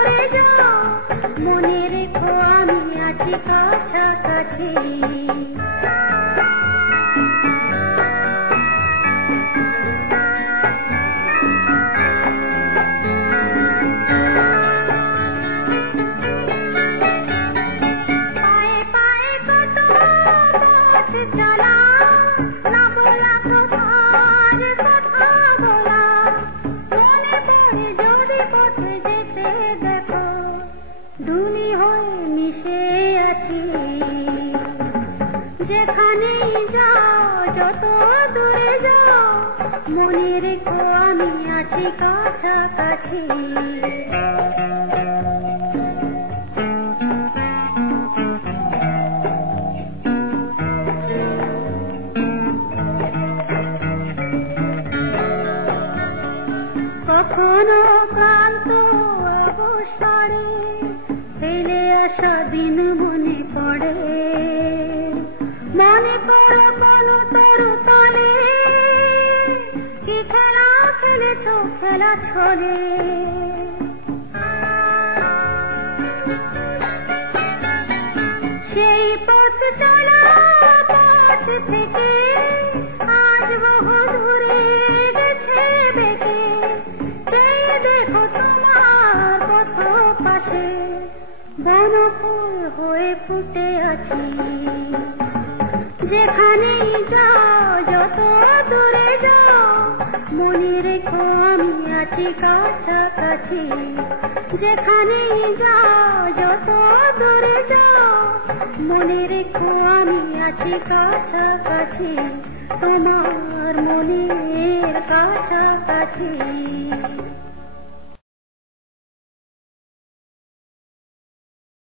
দূরে যাও মনে রেখো আমি আছি কাছাকাছি। যেখানেই যাও যত দূরে যাও মনে রেখো আমি আছি কাছাকাছি। কখনো ক্লান্ত অবসরে ফেলে আসা দিন মনে পড়ে, মনে পড়ে কোনো তরু তলে কি খেলা খেলেছ খেলা ছলে। সেই পথ চলা পথ থেকে আজ বহু দূরে গেছে বেঁকে, চেয়ে দেখো তোমার পথ পাশে বনফুল হয়ে ফুটে আছি। যেখানেই যাও যত দূরে যাও মনে রেখো আমি আছি কাছাকাছি। যেখানেই যাও যত দূরে যাও মনে রেখো আমি আছি কাছাকাছি, তোমার মনের কাছাকাছি।